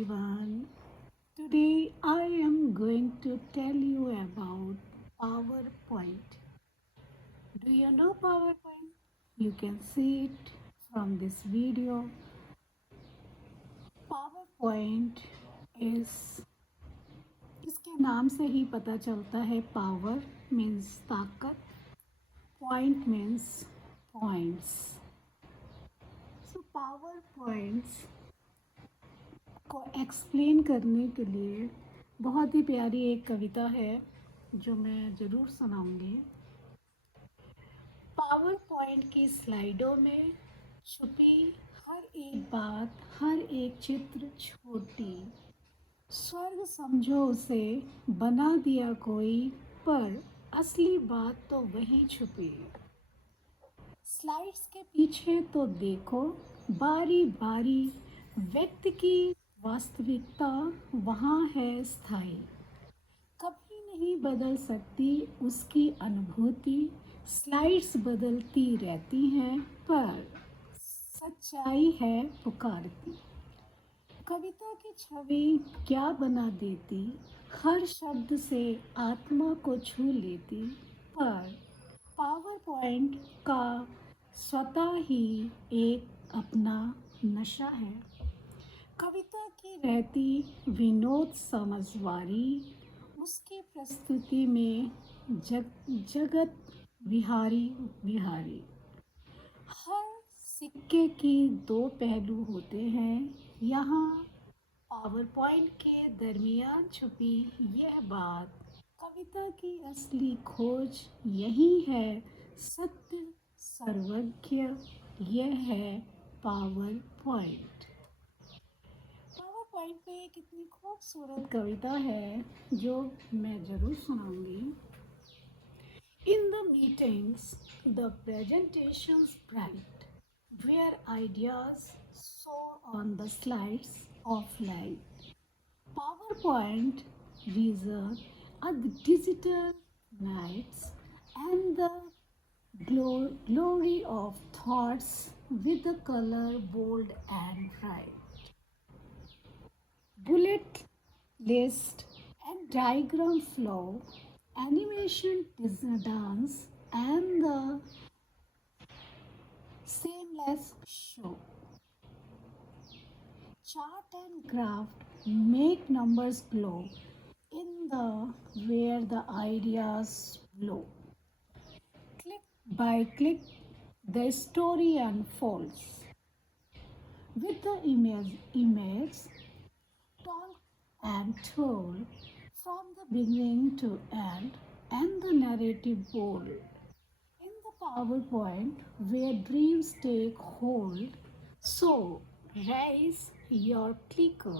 everyone. Today I am going to tell you about PowerPoint. Do you know PowerPoint? You can see it from this video. PowerPoint is इसके नाम से ही पता चलता है power means ताकत point means points so power points को explain करने के लिए बहुत ही प्यारी एक कविता है जो मैं ज़रूर सुनाऊंगी। पावर पॉइंट की स्लाइडों में छुपी हर एक बात, हर एक चित्र छोटी, स्वर्ग समझो उसे बना दिया कोई, पर असली बात तो वहीं छुपी। स्लाइड्स के पीछे तो देखो बारी बारी, व्यक्ति की वास्तविकता वहाँ है स्थायी, कभी नहीं बदल सकती उसकी अनुभूति, स्लाइड्स बदलती रहती हैं पर सच्चाई है पुकारती। कविता की छवि क्या बना देती, हर शब्द से आत्मा को छू लेती, पर पावर पॉइंट का स्वतः ही एक अपना नशा है। कविता की रहती विनोद समझवारी, उसकी प्रस्तुति में जगत विहारी विहारी। हर सिक्के की दो पहलू होते हैं, यहाँ पावर पॉइंट के दरमियान छुपी यह बात, कविता की असली खोज यही है, सत्य सर्वज्ञ यह है पावर पॉइंट। पावर पॉइंट पे कितनी खूबसूरत कविता है जो मैं ज़रूर सुनाऊंगी। In the meetings, the presentations bright, where ideas soar on the slides of light. PowerPoint reserve are the digital nights and the glory of thoughts with the color bold and bright. Bullet list and diagram flow, animation dance, and the seamless show. Chart and graph make numbers glow in the where the ideas flow. Click by click, the story unfolds with the image talk and told from the beginning to end and the narrative bold. In the PowerPoint where dreams take hold, so raise your clicker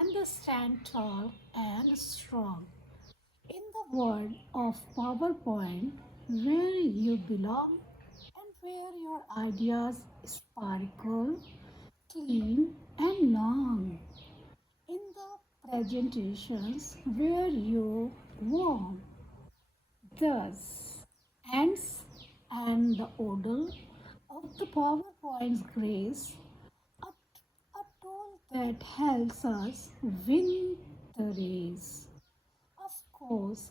and stand tall and strong. In the world of PowerPoint where you belong and where your ideas sparkle, clean and long. In the presentations where you warm, thus ends and the odor of the PowerPoint's grace, a, a tool that helps us win the race. Of course,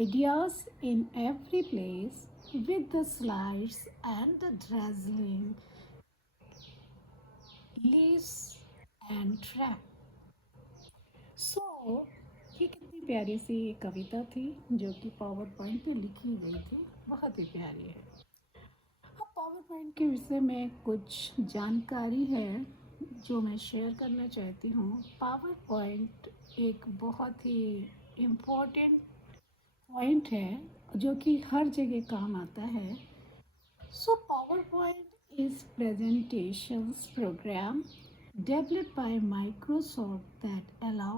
ideas in every place with the slides and the dazzling leaves and trap. सो ये कितनी प्यारी सी कविता थी जो कि power point पे लिखी गई थी, बहुत ही प्यारी है। अब पावर पॉइंट के विषय में कुछ जानकारी है जो मैं शेयर करना चाहती हूँ। पावर पॉइंट एक बहुत ही इम्पोर्टेंट पॉइंट है जो कि हर जगह काम आता है। So power point is presentations program developed by Microsoft that allow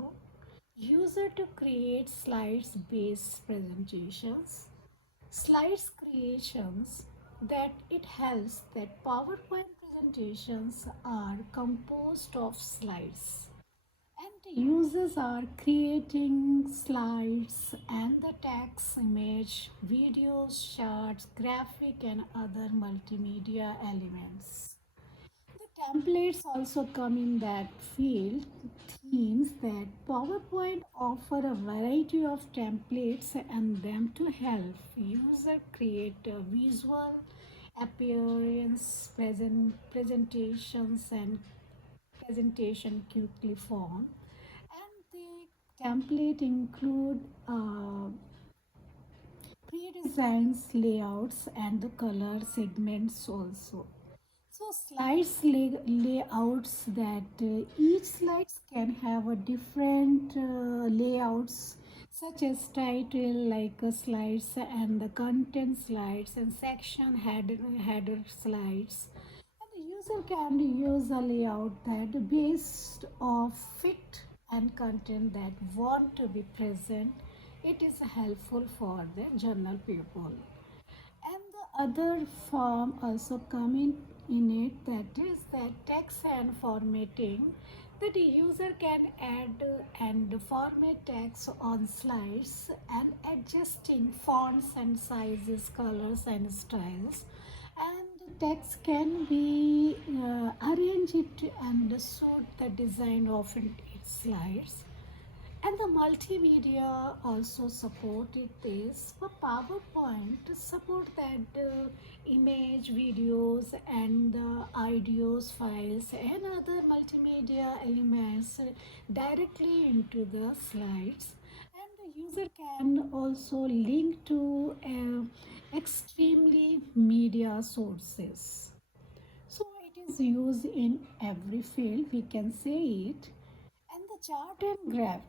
user to create slides based presentations. Slides creations that it helps that PowerPoint presentations are composed of slides and users are creating slides and the text, image, videos, charts, graphic and other multimedia elements. The Templates also come in that field. Themes that PowerPoint offer a variety of templates and them to help user create a visual appearance, presentations and presentation quickly form. And the template include pre-designs, layouts, and the color segments also. So layouts that each slides can have a different layouts such as title like slides and the content slides and section header slides. And the user can use a layout that based of fit and content that want to be present. It is helpful for the general people. And the other form also come in it, that is that text and formatting, that the user can add and format text on slides and adjusting fonts and sizes, colors and styles. And the text can be arranged and suit the design of its slides. And the multimedia also supported this. For PowerPoint support that image, videos, and audios files and other multimedia elements directly into the slides. And the user can also link to extremely media sources. So it is used in every field, we can say it. And the chart and graph.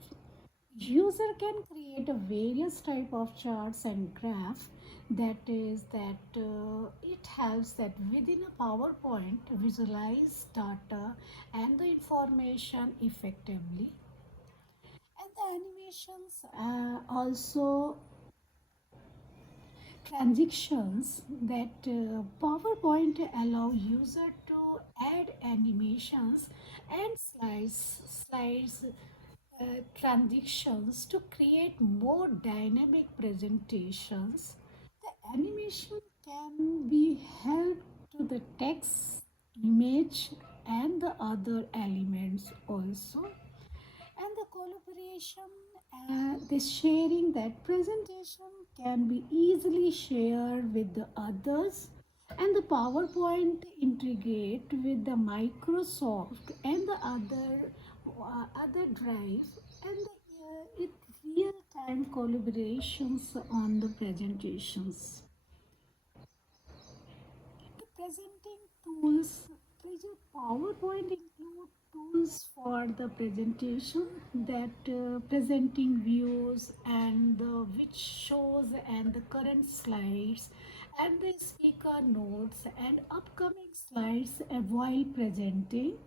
User can create a various type of charts and graph, that is that it helps that within a PowerPoint visualize data and the information effectively. And the animations also transitions, that PowerPoint allow user to add animations and slides transitions to create more dynamic presentations. The animation can be help to the text, image, and the other elements also. And the collaboration, the sharing, that presentation can be easily shared with the others. And the PowerPoint integrate with the Microsoft and the other drive, and it real time collaborations on the presentations. The presenting tools, present PowerPoint include tools for the presentation, that presenting views and the which shows and the current slides and the speaker notes and upcoming slides while presenting.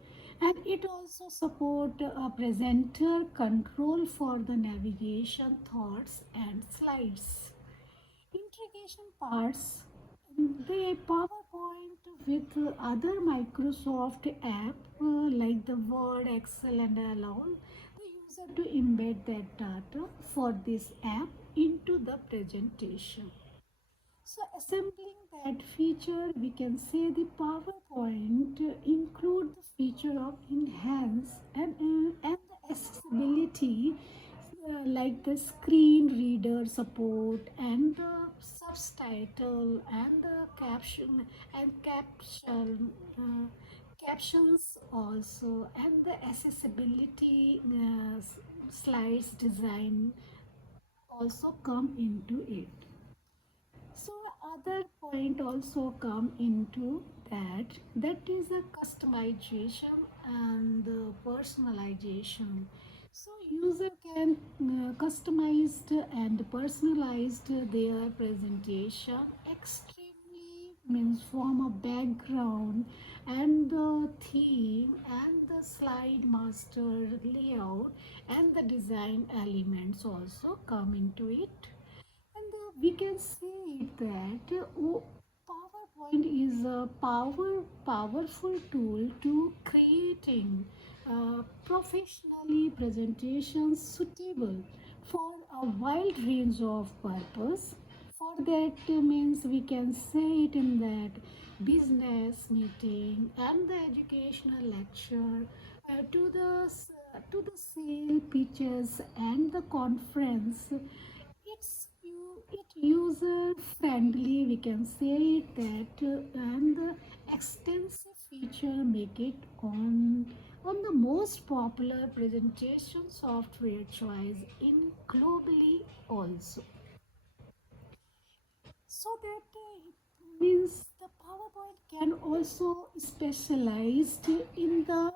And it also support a presenter control for the navigation, thoughts and slides. Integration parts, the PowerPoint with other Microsoft app like the Word, Excel and allow the user to embed that data for this app into the presentation. So assembling that feature, we can say the PowerPoint include the feature of enhance and the accessibility, like the screen reader support and the subtitle and the captions also, and the accessibility slides design also come into it. So other point also come into that, that is a customization and the personalization. So user can customize and personalize their presentation extremely, means from a background and the theme and the slide master layout and the design elements also come into it. And we can say that PowerPoint is a powerful tool to creating professionally presentations suitable for a wide range of purpose. For that means we can say it in that business meeting and the educational lecture to the sale pitches and the conference. It user friendly, we can say it that, and the extensive feature make it on the most popular presentation software choice in globally also. So that means the PowerPoint can also specialized in the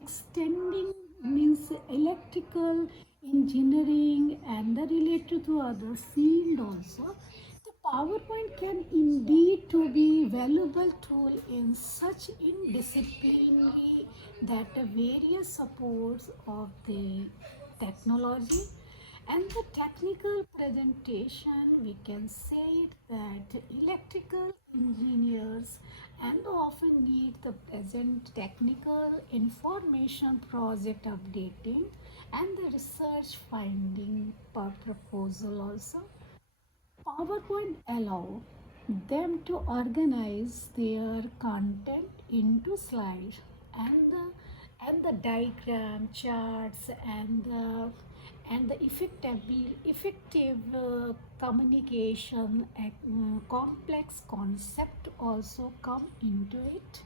extending means electrical engineering and the related to other field also. The PowerPoint can indeed to be valuable tool in such indisciplinary that the various supports of the technology and the technical presentation, we can say it that electrical engineers and often need the present technical information project updating and the research finding per proposal also. PowerPoint allow them to organize their content into slides and the diagram charts and the effective communication complex concept also come into it.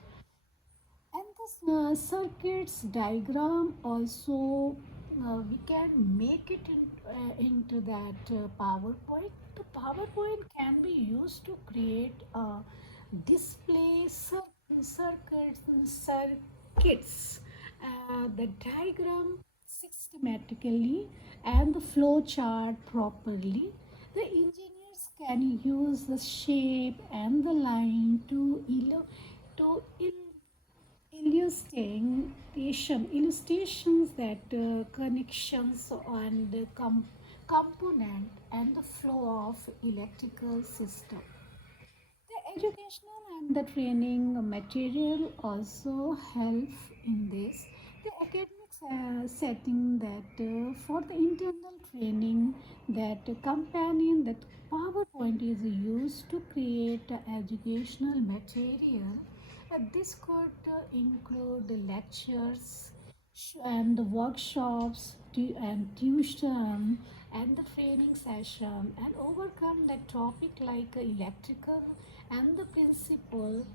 And this circuits diagram also we can make it into that PowerPoint. The PowerPoint can be used to create a display circuits, the diagram systematically and the flow chart properly. The engineers can use the shape and the line to illustrations that connections and the component and the flow of electrical system. The educational and the training material also help in this. The academic setting that for the internal training that companion that PowerPoint is used to create educational material. This could include lectures and the workshops and tuition and the training session and overcome that topic like electrical and the principle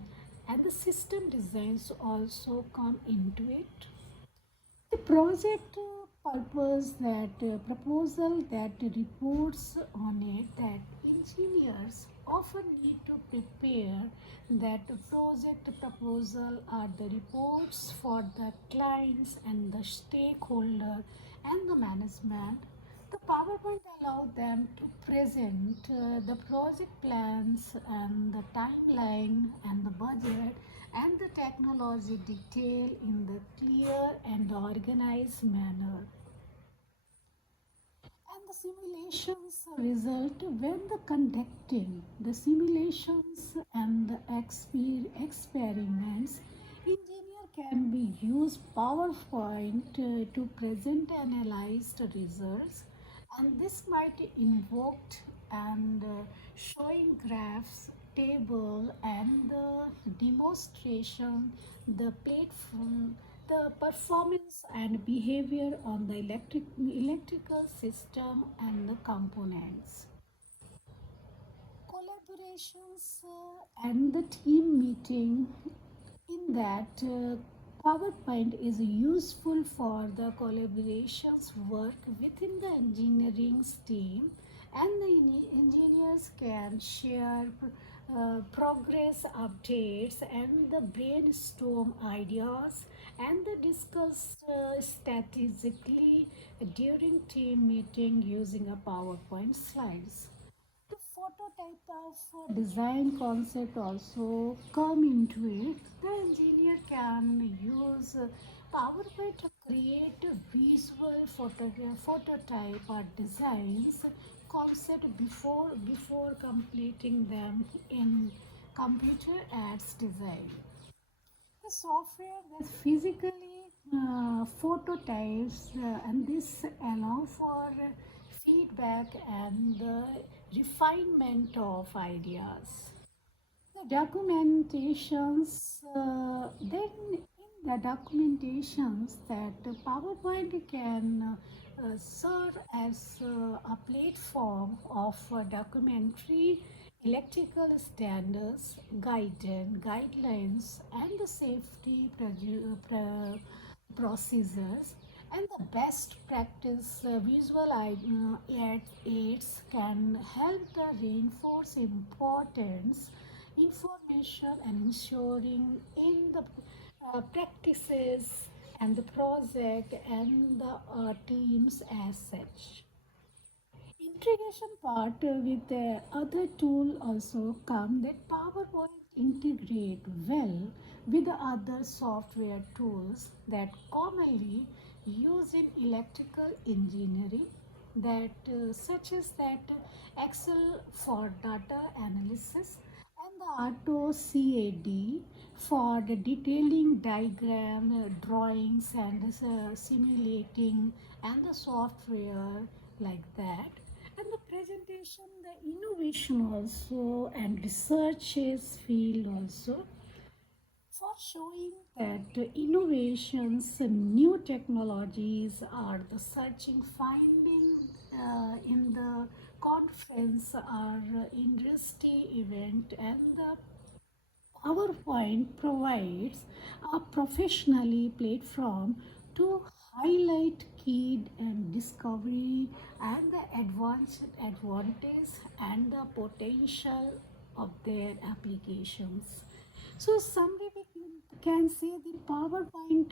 and the system designs also come into it. The project purpose that proposal that reports on it that engineers often need to prepare that project proposal are the reports for the clients and the stakeholder and the management. The PowerPoint allowed them to present the project plans and the timeline and the budget and the technology detail in the clear and organized manner. And the simulations result when the conducting the simulations and the experiments, engineer can be use PowerPoint to present analyzed results, and this might invoke and showing graphs, table, and the demonstration, the platform, the performance and behavior on the electrical system and the components. Collaborations and the team meeting in that PowerPoint is useful for the collaborations work within the engineering team, and the engineers can share progress updates and the brainstorm ideas and the discuss strategically during team meeting using a PowerPoint slides. The photo type of design concept also come into it. The engineer can use PowerPoint to create a visual phototype or designs concept before completing them in computer aids design. The software that physically phototypes and this allow for feedback and refinement of ideas. The documentations, then in the documentations that PowerPoint can serve as a platform of documentary electrical standards, guidelines, and the safety procedures and the best practice visual aids can help the reinforce importance information and ensuring in the practices and the project and the teams as such. Integration part with the other tool also come that PowerPoint integrate well with the other software tools that commonly used in electrical engineering that such as that Excel for data analysis and the Auto CAD for the detailing diagram, drawings and simulating and the software like that. And the presentation, the innovation also and researches field also for showing that innovations and new technologies are the searching finding in the conference or industry event and the PowerPoint provides a professionally platform to highlight key and discovery and the advantage and the potential of their applications. So someday we can say the PowerPoint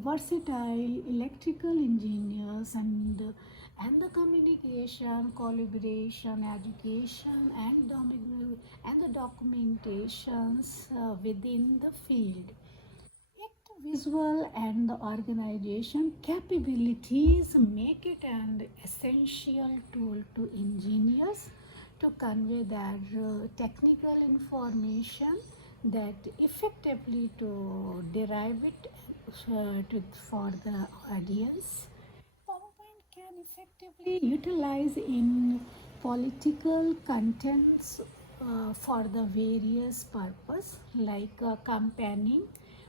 versatile electrical engineers and the communication, collaboration, education, and the documentations within the field. Its visual and the organization capabilities make it an essential tool to engineers to convey their technical information that effectively to derive it for the audience. PowerPoint can effectively utilize in political contents for the various purpose like campaigning,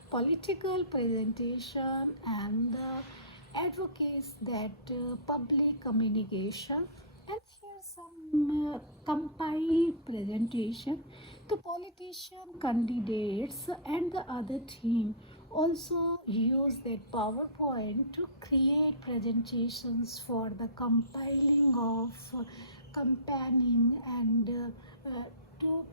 political presentation, and advocates that public communication. And here's some compiled presentation. The politician candidates and the other team also use that PowerPoint to create presentations for the compiling of campaigning to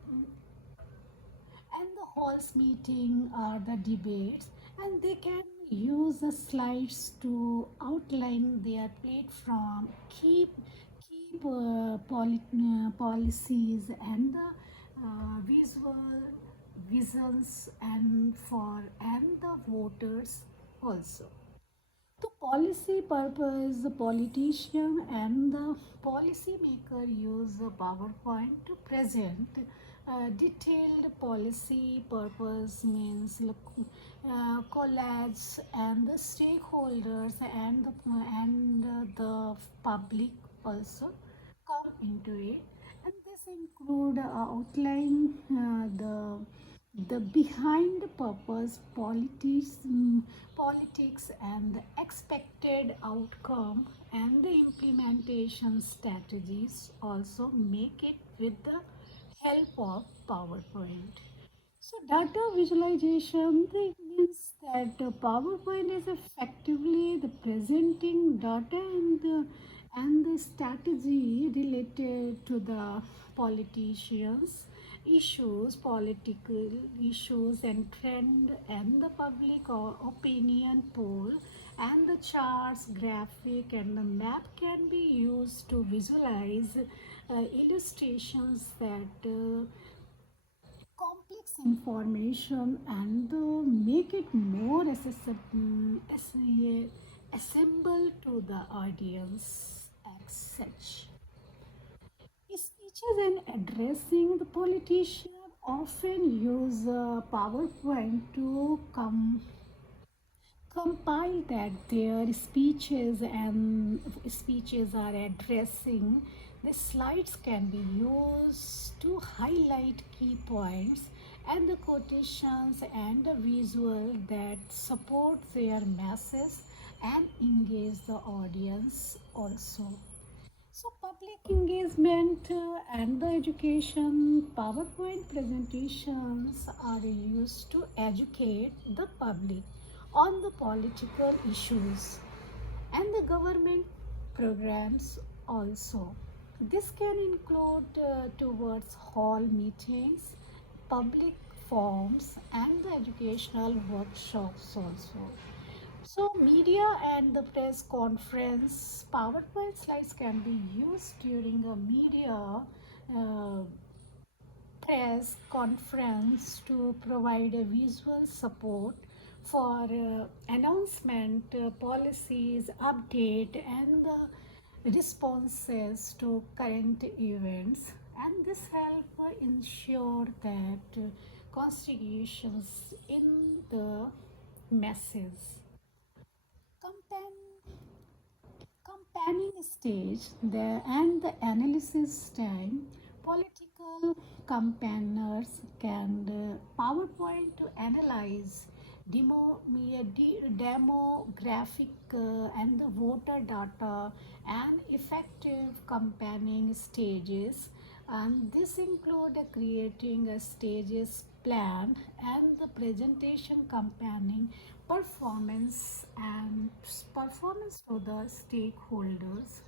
and the halls meeting or the debates, and they can use the slides to outline their platform, keep policies and the visual visions and the voters also. The policy purpose, the politician and the policymaker use the PowerPoint to present detailed policy purpose means collage and the stakeholders and the public also come into it, and this include outline the behind the purpose politics and the expected outcome and the implementation strategies also make it with the help of PowerPoint. So data visualization means that PowerPoint is effectively the presenting data and the strategy related to the politicians issues, political issues and trend and the public opinion poll and the charts, graphic and the map can be used to visualize illustrations that complex information and make it more accessible, assemble to the audience as such. Speeches and addressing the politician often use PowerPoint to compile that their speeches are addressing The slides can be used to highlight key points and the quotations and the visual that support their message and engage the audience also. So, public engagement and the education PowerPoint presentations are used to educate the public on the political issues and the government programs also. This can include towards hall meetings, public forums, and the educational workshops also. So, media and the press conference PowerPoint slides can be used during a media uh, press conference to provide a visual support for announcement, policies, update, and the responses to current events. And this help ensure that constitutions in the message. Compan- Companion stage and the analysis time, political campaigners can PowerPoint to analyze demographic and the voter data and effective campaigning stages, and this include creating a stages plan and the presentation campaigning performance to the stakeholders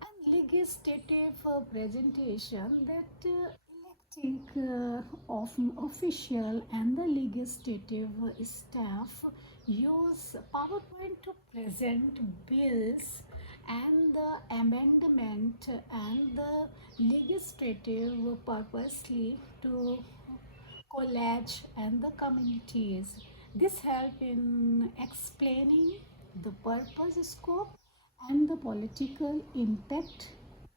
and legislative presentation that elected of official and the legislative staff use PowerPoint to present bills and the amendment and the legislative purposely to college and the communities. This help in explaining the purpose, scope, and the political impact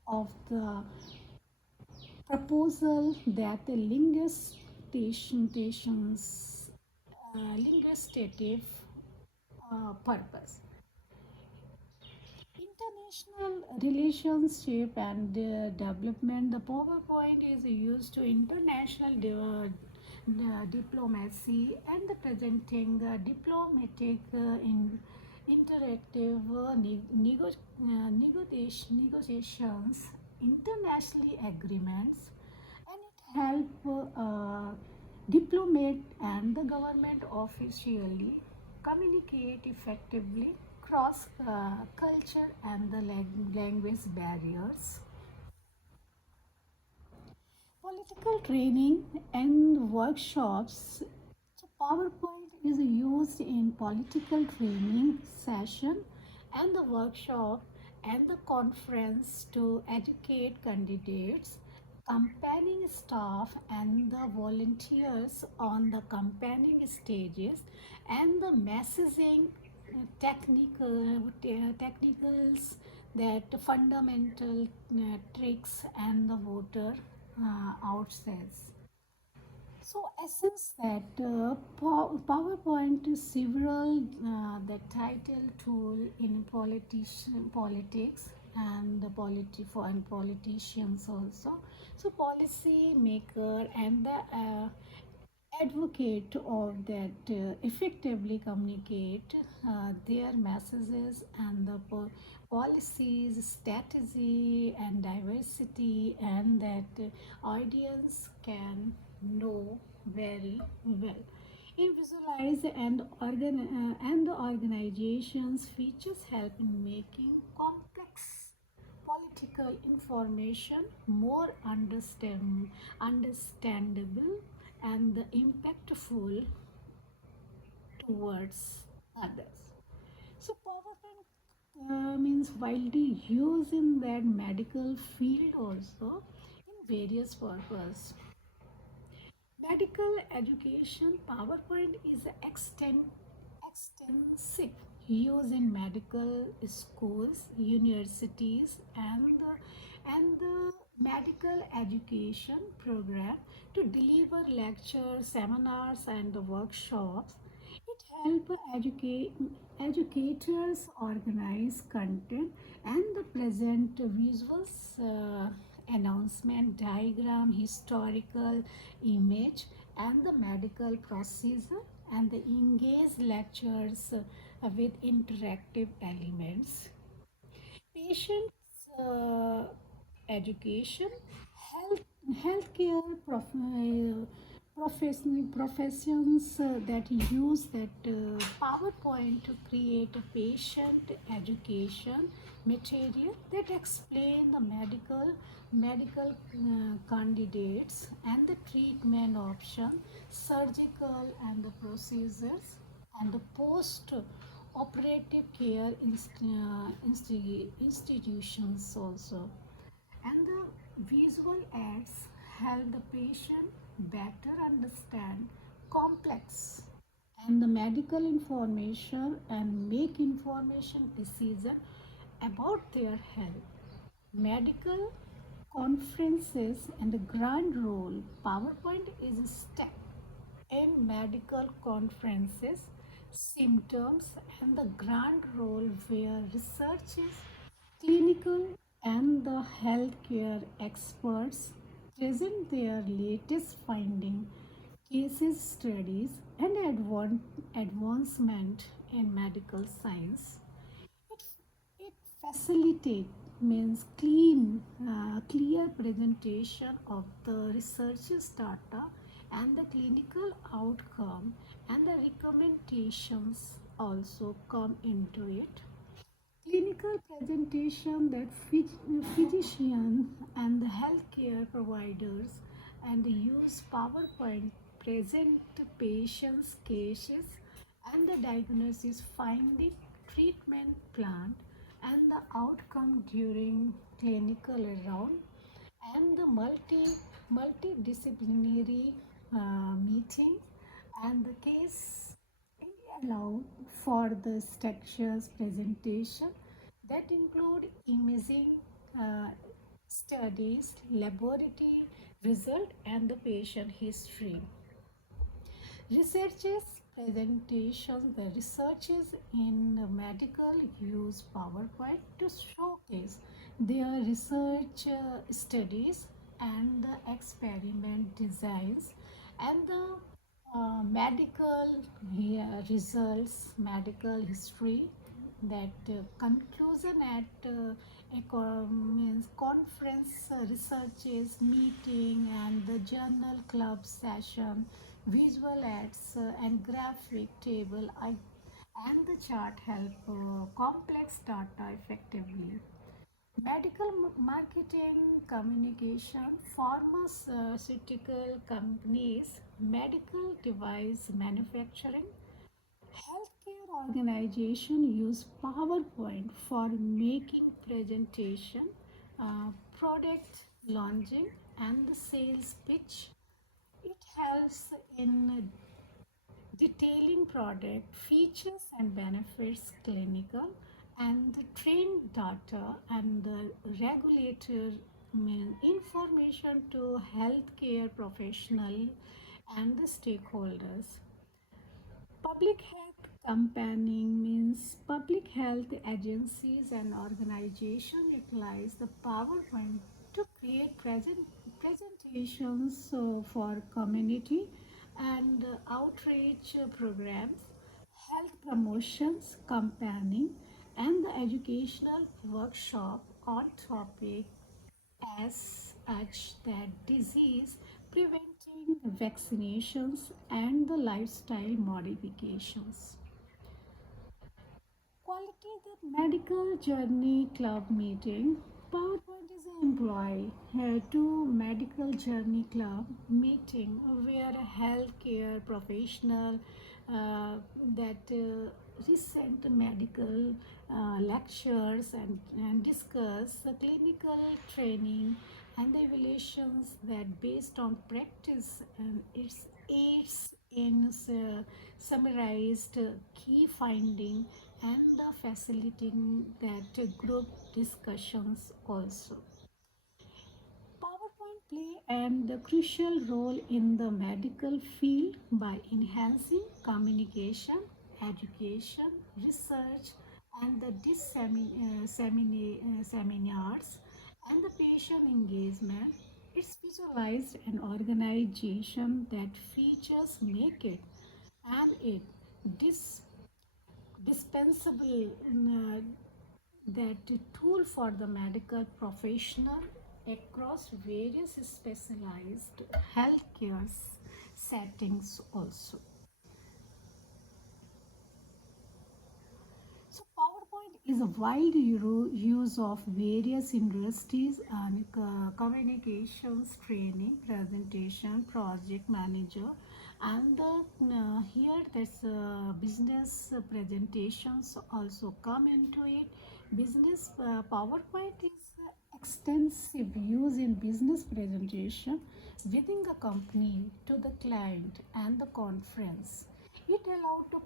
of the proposal that the linguistative purpose. International relationship and development. The PowerPoint is used to international diplomacy and the presenting diplomatic interactive negotiations, internationally agreements, and it help diplomat and the government officially communicate effectively cross culture and the language barriers. Political training and workshops. So PowerPoint is used in political training session and the workshop and the conference to educate candidates, campaigning staff and the volunteers on the campaigning stages and the messaging technicals that fundamental tricks and the voter outsays. So essence that PowerPoint is several the title tool in politics and the for and politicians also. So policy maker and the advocate of that effectively communicate their messages and the policies, strategy, and diversity, and that audience can know very well. In visualize and the organization's features help in making complex political information more understandable and impactful towards others. So PowerPoint means widely used in that medical field also in various purposes. Medical education PowerPoint is extensive use in medical schools, universities, and the medical education program to deliver lectures, seminars, and workshops. Help educators organize content and the present visuals, announcement, diagram, historical image, and the medical procedure, and the engage lectures with interactive elements. Patients education, health healthcare professions that use that PowerPoint to create a patient education material that explain the medical candidates and the treatment option, surgical and the procedures, and the post operative care institutions also. And the visual aids help the patient better understand complex and the medical information and make information decision about their health. Medical conferences and the grand role. PowerPoint is a step in medical conferences, symptoms, and the grand role where researchers, clinical, and the healthcare experts present their latest finding, cases studies, and advancement in medical science. It facilitate means clear presentation of the research's data and the clinical outcome, and the recommendations also come into it. Clinical presentation that physicians and the healthcare providers and use PowerPoint present patients' cases and the diagnosis finding, treatment plan, and the outcome during clinical round, and the multidisciplinary meeting, and the case allow for the structures presentation that include imaging uh, studies, laboratory result, and the patient history. Researchers presentations, the researchers in medical use PowerPoint to showcase their research studies and the experiment designs and the medical results, medical history, that conclusion at means conference, researches, meeting, and the journal club session, visual ads and graphic table and the chart help complex data effectively. Medical marketing, communication, pharmaceutical companies, medical device manufacturing, healthcare organization use PowerPoint for making presentation, product launching, and the sales pitch. It helps in detailing product features and benefits, clinical and the trained data, and the regulator information to healthcare professional and the stakeholders. Public health campaigning means public health agencies and organizations utilize the PowerPoint to create presentations for community and outreach programs, health promotions, campaigning, and the educational workshop on topic as such that disease preventing, vaccinations, and the lifestyle modifications. Quality the medical journey club meeting. PowerPoint is an employee to medical journey club meeting where a healthcare professional that recent medical lectures and discuss the clinical training and the evaluations that based on practice, and its aids in summarized key finding and the facilitating that group discussions also. PowerPoint play and the crucial role in the medical field by enhancing communication, education, research, and the seminars and the patient engagement. It's visualized an organization that features make it and it dis- dispensable that the tool for the medical professional across various specialized healthcare settings also. So PowerPoint is a wide use of various industries and communications training, presentation, project manager, and here that's business presentations also come into it. Business PowerPoint is extensive use in business presentation within the company to the client and the conference. It allowed to uh,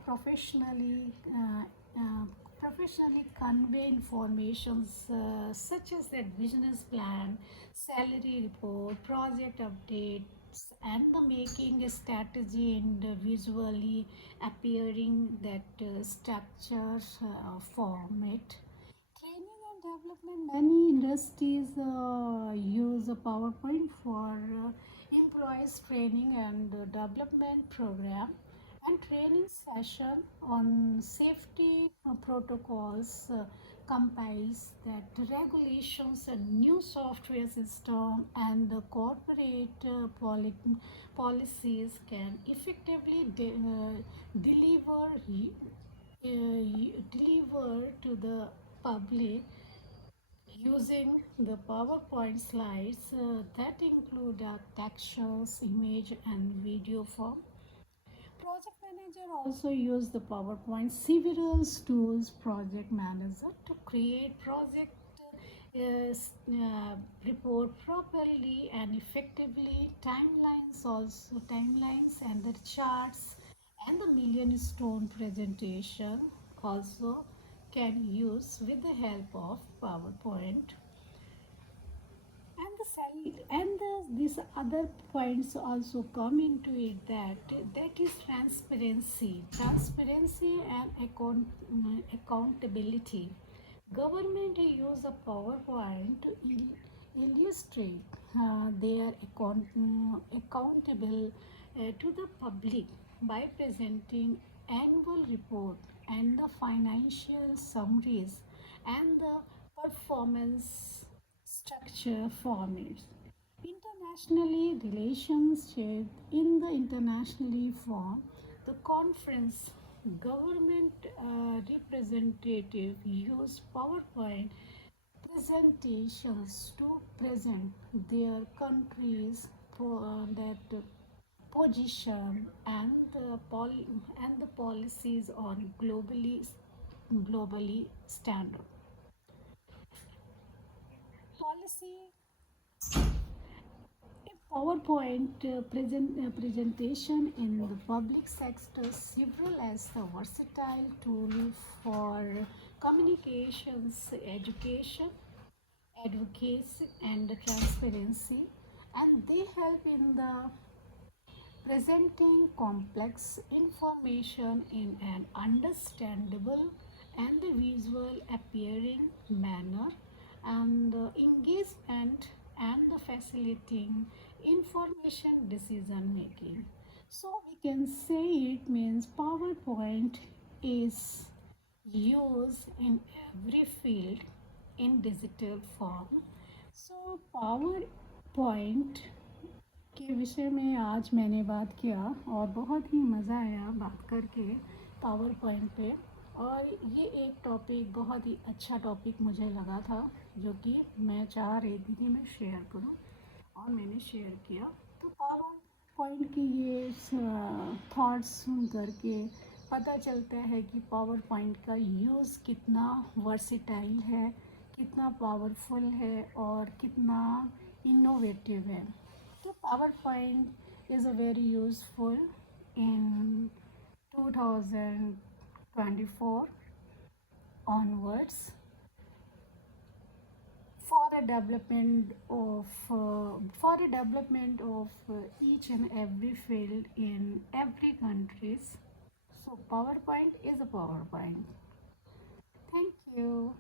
professionally convey informations such as that business plan, salary report, project updates, and the making a strategy and visually appearing that structure format. Training and development. Many industries use a PowerPoint for employees training and development program and training session on safety protocols, compiles that regulations and new software system and the corporate policies can effectively deliver to the public using the PowerPoint slides that include textures, image, and video form. Project Manager also use the PowerPoint several tools project manager to create project report properly and effectively. Timelines and the charts and the million stone presentation also can use with the help of PowerPoint. And the cell and these other points also come into it, that is transparency and accountability. Government use a PowerPoint to illustrate they are accountable to the public by presenting annual report and the financial summaries and the performance structure formats. Internationally, relationship in the internationally form, the conference government representative use PowerPoint presentations to present their countries for that position and the policies on globally standard policy. A PowerPoint presentation in the public sector several as a versatile tool for communications, education, advocacy, and transparency, and they help in the presenting complex information in an understandable and visual appearing manner, and the engagement and the facilitating information decision making. So we can say it means PowerPoint is used in every field in digital form. So PowerPoint के विषय में आज मैंने बात किया और बहुत ही मज़ा आया बात करके पावर पॉइंट पे। और ये एक टॉपिक बहुत ही अच्छा टॉपिक मुझे लगा था, जो कि मैं चाह रही थी कि मैं शेयर करूं, और मैंने शेयर किया। तो पावर पॉइंट की ये थॉट्स सुन करके पता चलता है कि पावर पॉइंट का यूज़ कितना वर्सिटाइल है, कितना पावरफुल है और कितना इनोवेटिव है। So PowerPoint is a very useful in 2024 onwards for a development of each and every field in every countries. So PowerPoint is a PowerPoint. Thank you.